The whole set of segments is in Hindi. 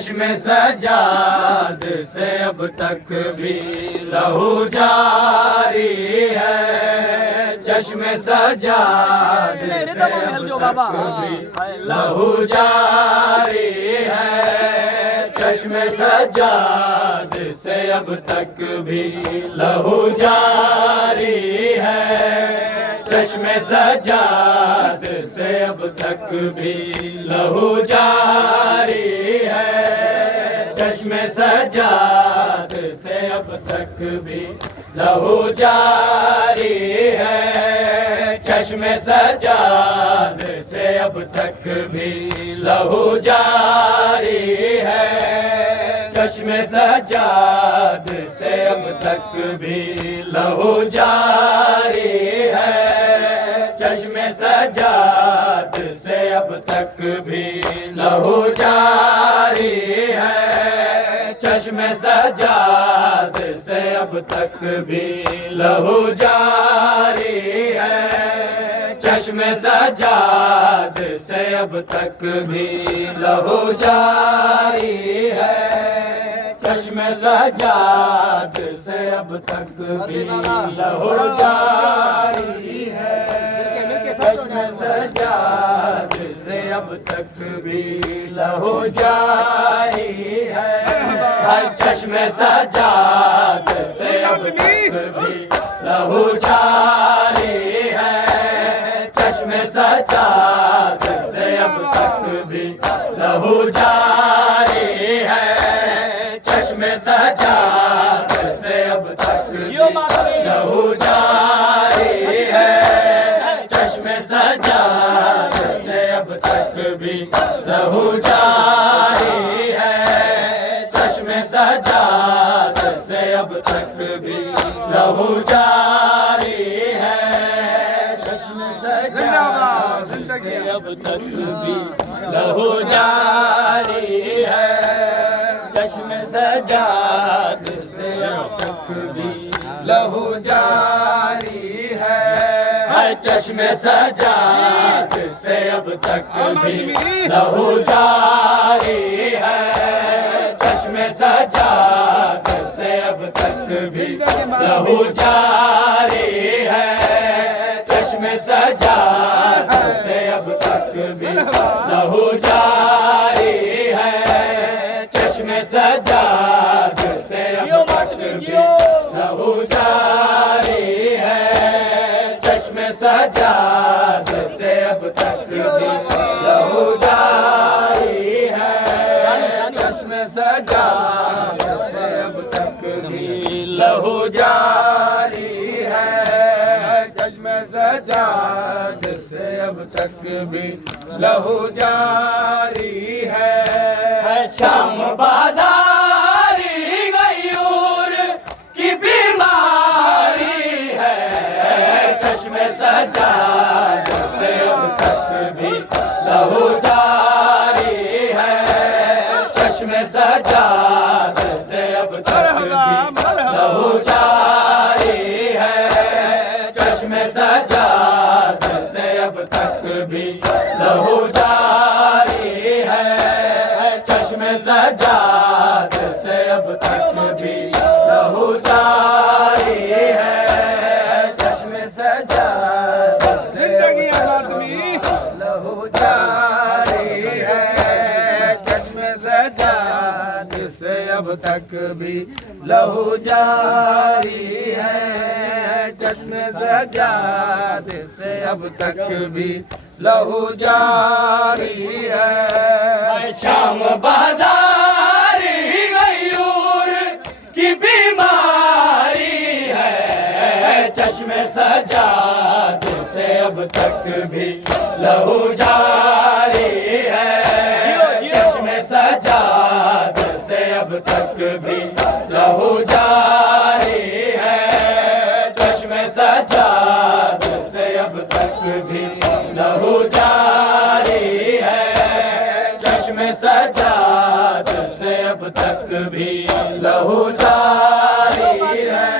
चश्मे सजाद से अब तक भी लहू जारी है। चश्मे सजाद से अब तक भी लहू जारी है। चश्मे सजाद से अब तक भी लहू जारी है। चश्मे सजाद से अब तक भी लहू जारी है। चश्मे सजाद से अब तक भी लहू जारी है। चश्मे सजाद से अब तक भी लहू जारी है। चश्मे सजाद से अब तक भी लहू जारी है। चश्मे सजाद से अब तक भी लहू जारी है। चश्मे सजाद से अब तक भी लहू जारी है। चश्मे सजाद से अब तक भी लहू जारी है। चश्मे सजाद से अब तक भी लहू जारी है। चश्मे सजाद से अब तक भी लहू जारी है। चश्मे सजाद से अब तक भी लहू जारी है। चश्मे सजाद से अब तक भी लहू जारी है। चश्मे सजाद से अब तक लहू जारी है। चश्मे सजाद से अब तक भी लहू जारी है। चश्मे सजाद से अब तक भी लहू जारी है। चश्मे सजाद से अब तक भी लहू जारी है। चश्मे सजाद से अब तक भी लहू जारी है। चश्मे सजाद से अब तक भी लहू जारी है। चश्मे सजाद से अब तक भी लहू जारी है। चश्मे सजाद से अब तक भी लहू जारी है। चश्मे सजाद से अब तक भी लहू जारी है। चश्मे सजाद से अब तक भी लहू जारी है। चश्मे सजाद से अब तक भी लहू जारी है। चश्मे सजाद से अब तक भी लहू जारी है। शाम बाजारी गयूर की बीमारी है। चश्मे सजाद से अब तक भी लहू जारी है। चश्मे सजाद से अब तक भी लहू जारी है। चश्मे सजाद से अब तक भी लहू जारी है। चश्मे सजाद से अब तक भी लहू जारी है। चश्मे सजाद जिंदगी आदमी लहू जारी है। चश्मे सजाद से अब तक भी लहू जारी है। चश्मे सजाद से अब तक भी लहू जारी है। शाम बाजारी गयूर की बीमारी है। चश्मे सजाद से अब तक भी लहू जारी है। चश्मे सजाद से अब तक भी लहू जारी है। चश्मे सजाद से अब तक भी लहू जारी है। चश्मे सजाद से अब तक भी लहू जारी है।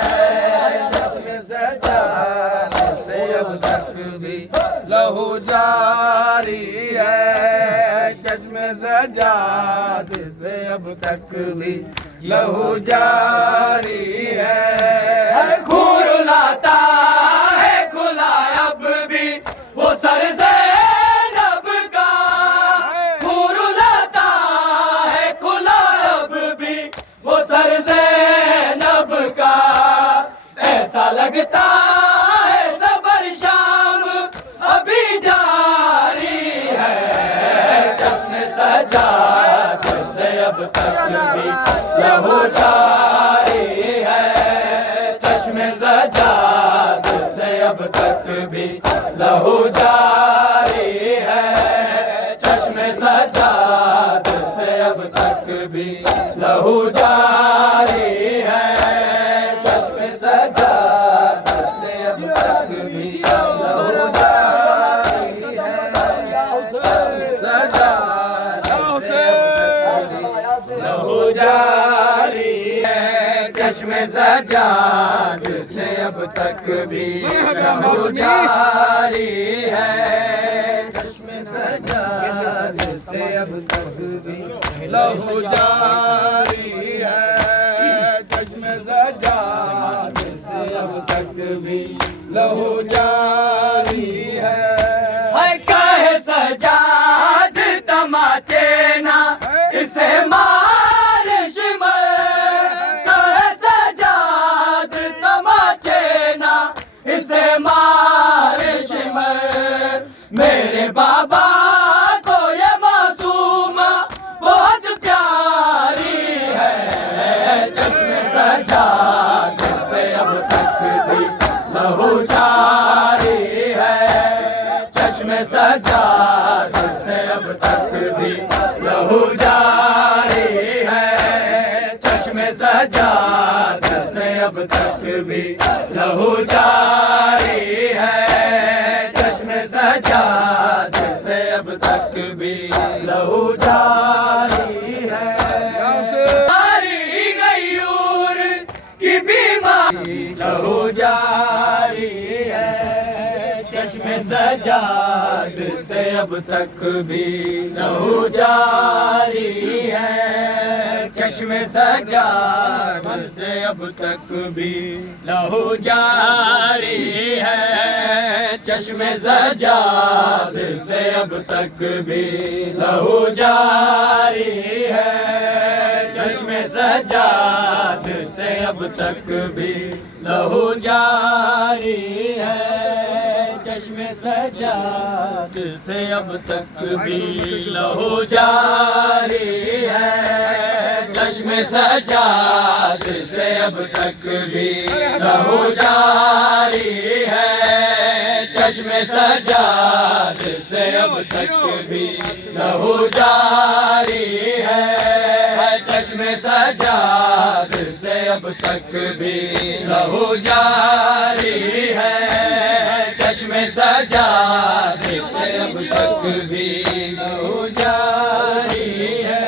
चश्मे सजाद से अब तक भी लहू जारी है। चश्मे सजाद से अब तक भी लहू जारी है। खून रुलाता है खुला अब भी वो सर ज़ैनब का, खून रुलाता है खुला अब भी वो सर ज़ैनब का। ऐसा लगता है सबर शाम अभी जारी है। चश्मे सजाद से अब तक भी लहू जारी है। चश्मे सजाद से अब तक भी लहू जारी है। चश्मे सजाद से अब तक भी लहू जारी है। चश्मे सजाद से अब तक भी लहू जारी है। लहू जारी है। चश्मे सजाद से अब तक भी लहू जारी है। चश्मे सजाद से अब तक भी लहू जारी है। चश्मे सजाद से अब तक भी लहू जारी है। कहे सजाद तमाचे ना इसे मार शिमर, कहे सजाद तमाचे ना इसे मार शिमर। मेरे बाबा को ये मासूमा बहुत प्यारी है। चश्मे सजाद से अब तक भी लहू जारी है। चश्मे सजाद से अब तक भी लहू जारी है। चश्मे सजाद से अब तक भी लहू जारी है। चश्मे सजाद से अब तक भी लहू जारी है। गयूर की बीमारी लहू जारी है। चश्मे सजाद से अब तक भी लहू जारी है। चश्मे सजाद से अब तक भी लहू जारी है। चश्मे सजाद से अब तक भी लहू जारी है। चश्मे सजाद से अब तक भी लहू जारी है। चश्मे सजाद से अब तक भी लहू जारी है। चश्मे सजाद से अब तक भी लहू जारी है। चश्मे सजाद से अब तक भी लहू जारी है। चश्मे सजाद से अब तक भी लहू जारी है। चश्मे सजाद से अब तक भी लहू जारी है।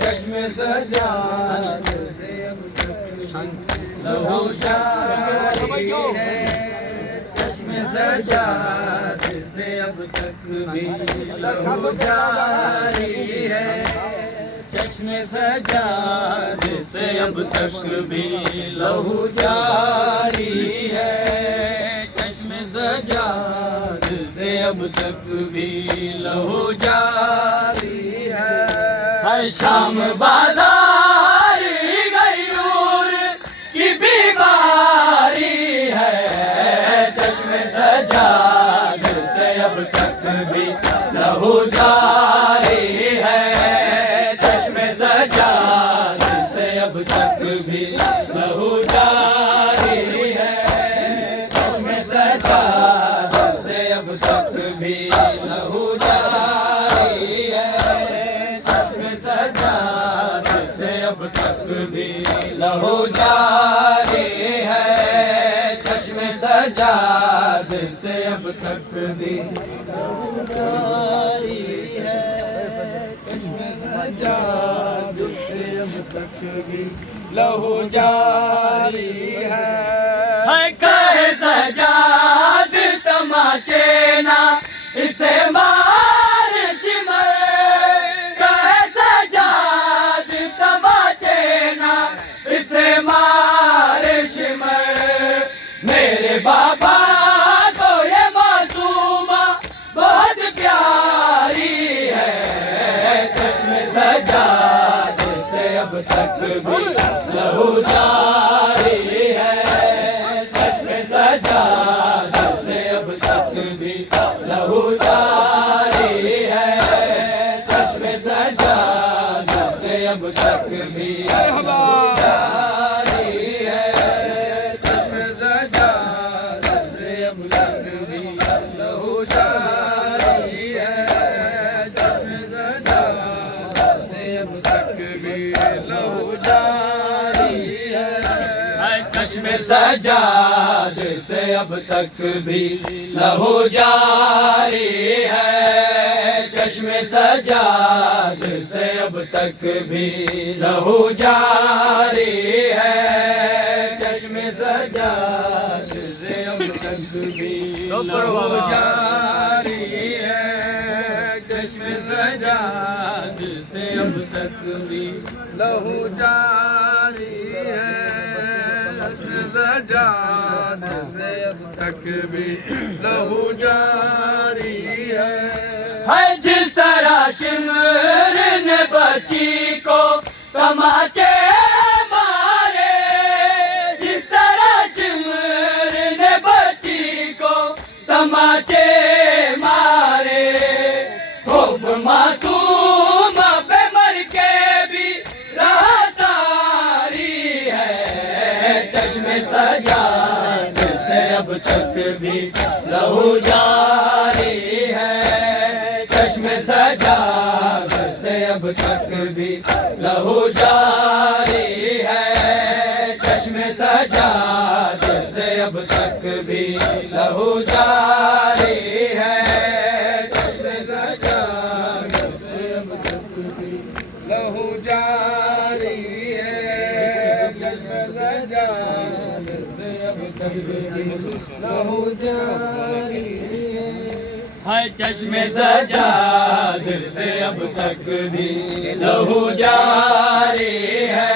चश्मे सजाद से अब तक लहू जारी है। चश्मे सजाद से अब तक भी लहू जारी है। चश्मे सजाद से अब तक भी लहू जारी है। चश्मे सजाद से अब तक भी लहू जारी है। हर शाम बाजार गयूर की बीमारी है। चश्मे सजाद से अब तक भी लहू जारी है। चश्मे सजाद से अब तक भी लहू जारी है। चश्मे सजाद से अब तक भी लहू जारी है। चश्मे सजाद से अब तक भी लहू जारी है। चश्मे सजाद से अब तक भी लहू जारी है। चश्मे सजाद से अब तक भी लहू जारी है। कहे सजाद तमाचे ना इसे मार शिमर, कहे सजाद तक भी लहू जारी है। चश्मे सजाद से अब तक भी लहू जारी है। चश्मे सजाद से अब तक भी लहू जारी है। चश्मे सजाद से अब तक भी लहू जारी है। चश्मे सजाद से अब तक भी लहू जारी है। चश्मे सजाद से अब तक भी लहू जारी है। चश्मे सजाद से अब तक भी लहू जारी है। चश्मे सजाद से अब तक भी लहू जारी है। चश्मे सजाद से अब तक भी लहू जारी है। चश्मे सजाद से अब तक भी लहू जारी है। जिस तरह शिमर ने बच्ची को तमाचे मारे, जिस तरह शिमर ने बच्ची को तमाचे मारे, खौफ मासूम पे मर के भी राहतारी है। चश्मे सजाद से अब तक भी लहू जारी है। चश्मे सजाद से अब तक भी लहू जारी है। चश्मे सजाद से अब तक भी लहू जारी है। चश्मे सजाद से अब तक भी लहू जारी है। चश्मे सजाद से अब तक भी लहू जारी है। चश्मे सजाद से अब तक भी लहू जारी है।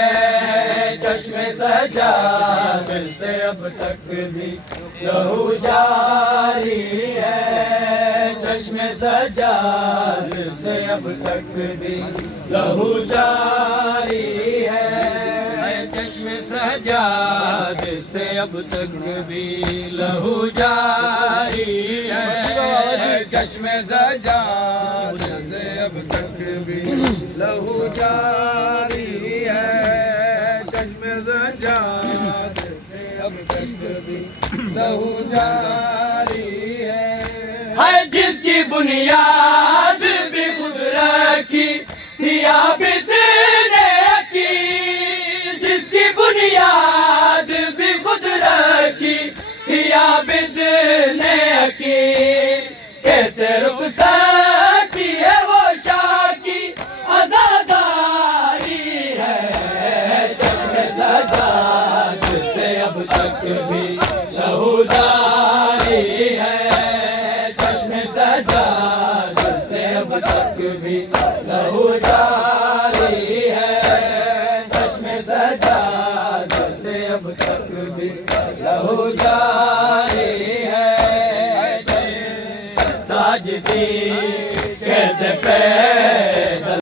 चश्मे सजाद से अब तक भी लहू जारी है। चश्मे सजाद से अब तक भी लहू जारी है। चश्मे सजाद से अब तक भी लहू जारी है। चश्मे सजाद से अब तक भी लहू जारी है। चश्मे सजाद से अब तक भी लहू जारी है। जिसकी बुनियाद भी खुद रखी थी आबिद ने की, जिसकी बुनियाद भी खुद रखी थी आबिद ने की, कैसे रुक